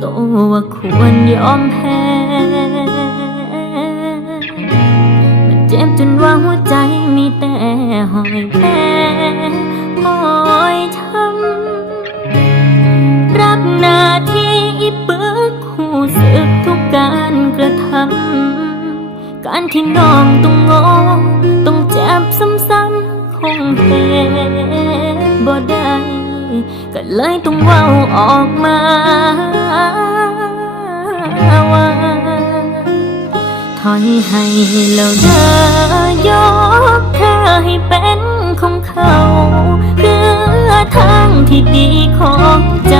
โตว่าควรยอมแพ้ มันเจ็บจนว่าหัวใจมีแต่หอยแผลหอยช้ำรับหน้าที่อีปึกหูสึกทุกการกระทำการที่น้องต้องงอต้องเจ็บซ้ำๆคงเหตุบ่ได้ ก็เลยต้องเว้าออกมาว่าถอยให้แล้วเธอยกเธอให้เป็นของเขาเพื่อทางที่ดีของใจ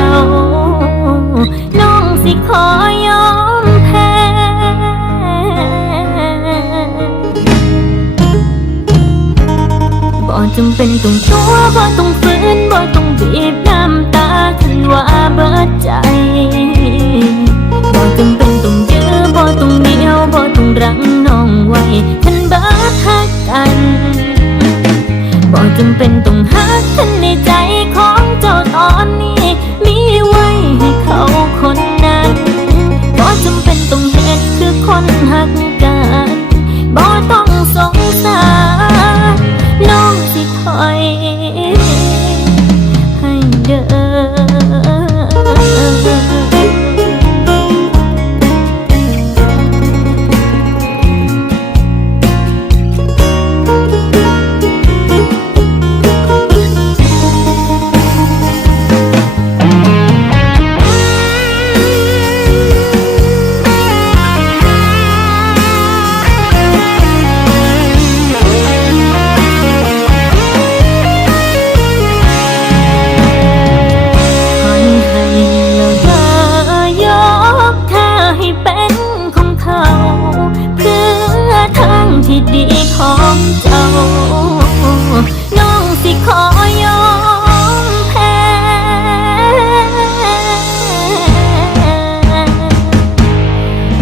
จำเป็นต้องตัวบ่ต้องฝืนบ่ต้องบีบน้ำตาคันว่าเบิดใจบ่จำเป็นต้องยื้อบ่ต้องเหนียวบ่ต้องรั้งน้องไว้คันเบิดหักกันบ่จำเป็นต้องหักคันในใจของเจ้าตอนนี้ มีไว้ให้เขาคนนั้นบ่จำเป็นต้องเห็นคือคนหัก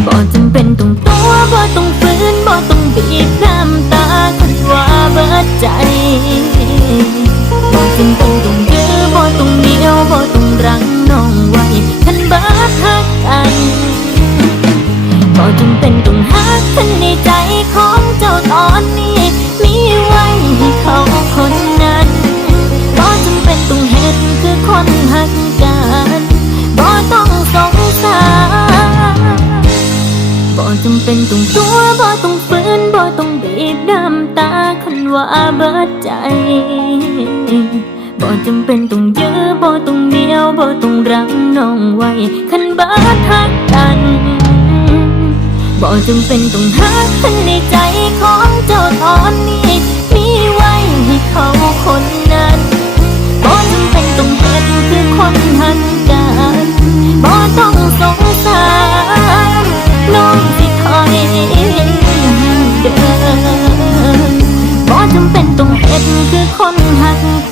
บ่จำเป็นต้องตัวบ่ต้องฝืนบ่ต้องบีบน้ำตาคันว่าเบิดใจบ่จำเป็นต้องยื้อบ่ต้องเหนียวบ่ต้องรั้งน้องไว้คันเบิดหักกันบ่จำเป็นต้องหักคันในใจ เป็นต้องตัวบ่ต้องฝืนบ่ต้องบีบน้ำตาคันว่าเบิดใจบ่จำเป็นต้องยื้อบ่ต้องเหนียวบ่ต้องรังน้องไว้คันบิดทักกันบ่จำเป็นต้องหักคันในใจของเจ้า คือคนหัก